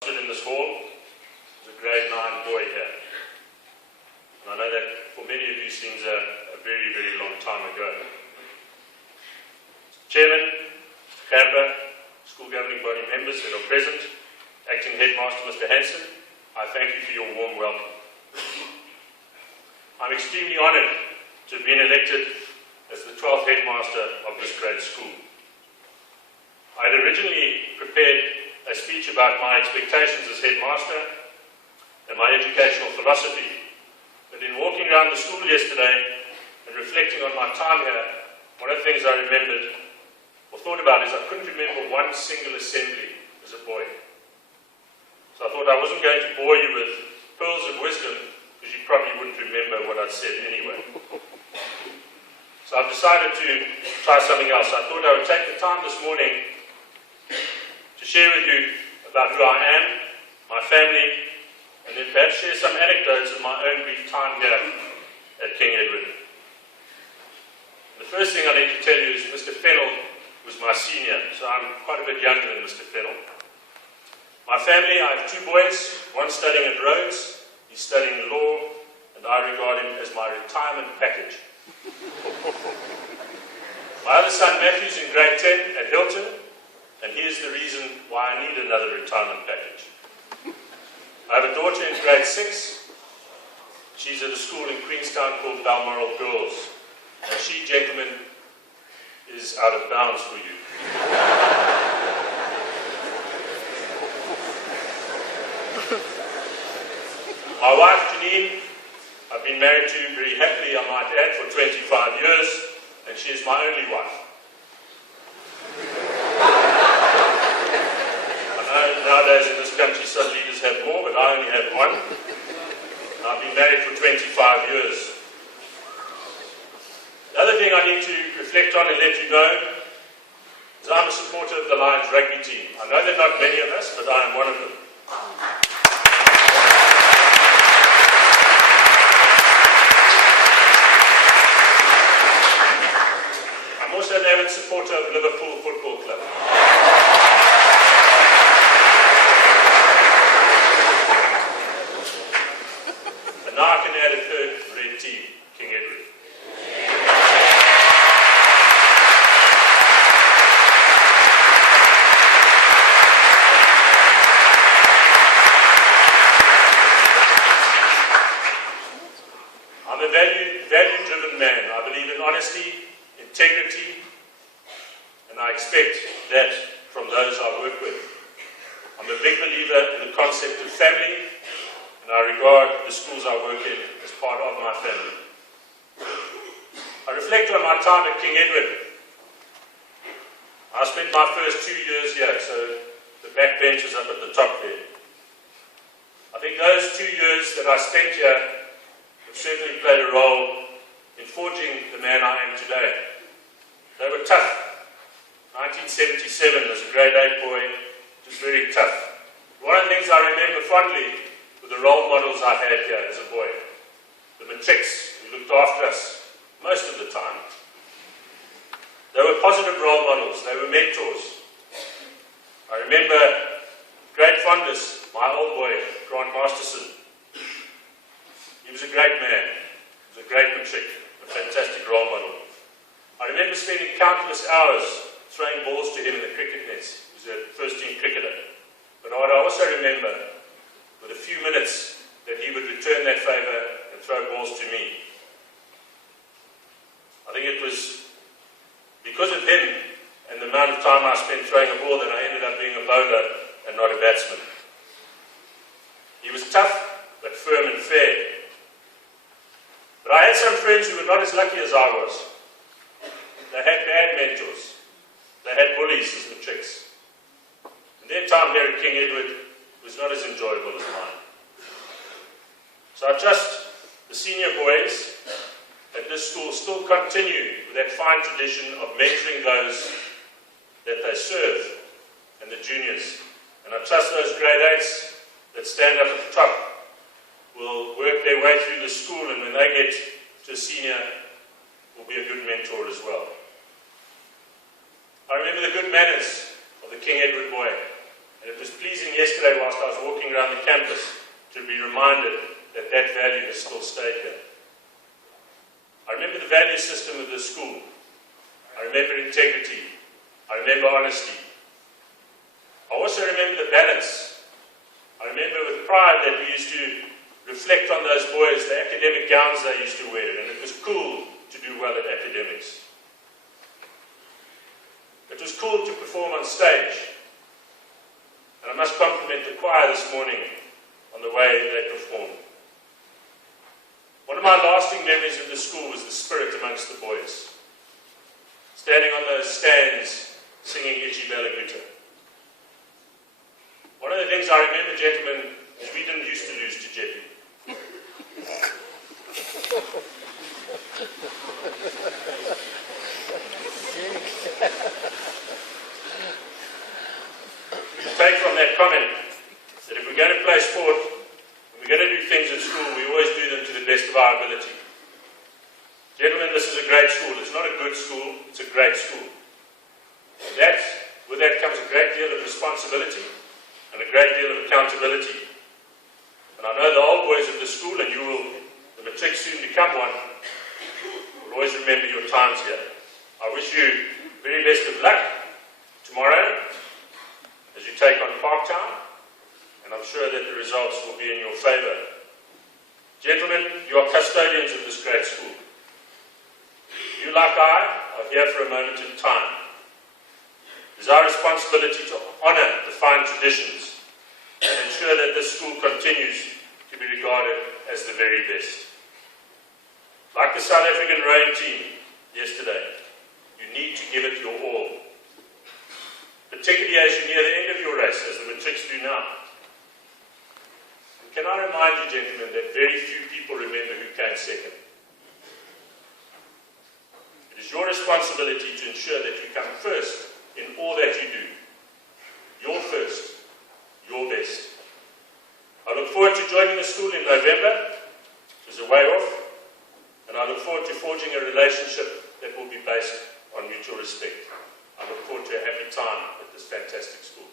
In this hall was a grade 9 boy here. And I know that for many of you seems a very, very long time ago. Chairman, Canberra, school governing body members that are present, Acting Headmaster Mr. Hanson, I thank you for your warm welcome. I'm extremely honoured to have been elected as the 12th Headmaster of this great school. I had originally prepared a speech about my expectations as headmaster and my educational philosophy. But in walking around the school yesterday and reflecting on my time here, one of the things I remembered or thought about is I couldn't remember one single assembly as a boy. So I thought I wasn't going to bore you with pearls of wisdom because you probably wouldn't remember what I'd said anyway. So I've decided to try something else. I thought I would take the time this morning to share with you about who I am, my family, and then perhaps share some anecdotes of my own brief time here at King Edward. The first thing I need to tell you is Mr. Fennell was my senior, so I'm quite a bit younger than Mr. Fennell. My family, I have two boys, one studying at Rhodes, he's studying law, and I regard him as my retirement package. My other son Matthew's in grade 10 at Hilton, and here's the reason why I need another retirement package. I have a daughter in grade 6. She's at a school in Queenstown called Balmoral Girls. And she, gentlemen, is out of bounds for you. My wife, Janine, I've been married to very happily, I might add, for 25 years, and she is my only wife. Nowadays in this country some leaders have more, but I only have one. And I've been married for 25 years. The other thing I need to reflect on and let you know is I'm a supporter of the Lions rugby team. I know there are not many of us, but I am one of them. I'm also an avid supporter of Liverpool Football Club. Now I can add a third red team, King Edward. I'm a value-driven man. I believe in honesty, integrity, and I expect that from those I work with. I'm a big believer in the concept of family, and I regard the schools I work in as part of my family. I reflect on my time at King Edward. I spent my first 2 years here, so the back bench is up at the top there. I think those 2 years that I spent here have certainly played a role in forging the man I am today. They were tough. 1977 as a grade 8 boy, it was very tough. One of the things I remember fondly were the role models I had here as a boy. The matrics who looked after us most of the time. They were positive role models. They were mentors. I remember great fondness, my old boy, Grant Masterson. He was a great man. He was a great matric, a fantastic role model. I remember spending countless hours throwing balls to him in the cricket nets. He was a first-team cricketer. But what I also remember with a few minutes that he would return that favour and throw balls to me. I think it was because of him and the amount of time I spent throwing a ball that I ended up being a bowler and not a batsman. He was tough, but firm and fair. But I had some friends who were not as lucky as I was. They had bad mentors. They had bullies as matrics. And their time here at King Edward was not as enjoyable as mine. So I trust the senior boys at this school still continue with that fine tradition of mentoring those that they serve and the juniors. And I trust those grade 8s that stand up at the top will work their way through the school, and when they get to senior will be a good mentor as well. I remember the good manners of the King Edward boy. And it was pleasing yesterday whilst I was walking around the campus to be reminded that that value has still stayed here. I remember the value system of the school. I remember integrity. I remember honesty. I also remember the balance. I remember with pride that we used to reflect on those boys, the academic gowns they used to wear, and it was cool to do well at academics. It was cool to perform on stage. And I must compliment the choir this morning on the way they performed. One of my lasting memories of the school was the spirit amongst the boys. Standing on those stands, singing Itchy Bella Gutta. One of the things I remember, gentlemen, is we didn't used to lose to Jeppy. Take from that comment that if we're going to play sport, we're going to do things at school, we always do them to the best of our ability. Gentlemen, this is a great school. It's not a good school, it's a great school. And with that comes a great deal of responsibility and a great deal of accountability. And I know the old boys of the school, and you will, the matric soon become one, will always remember your times here. I wish you very best of luck tomorrow as you take on Parktown, and I'm sure that the results will be in your favour. Gentlemen, you are custodians of this great school. You, like I, are here for a moment in time. It is our responsibility to honour the fine traditions and ensure that this school continues to be regarded as the very best. Like the South African rowing team yesterday, you need to give it your all. Particularly as you near the end of your race, as the matrics do now. And can I remind you, gentlemen, that very few people remember who came second. It is your responsibility to ensure that you come first in all that you do. Your first, your best. I look forward to joining the school in November. It is a way off, and I look forward to forging a relationship that will be based on mutual respect. I look forward to a happy time at this fantastic school.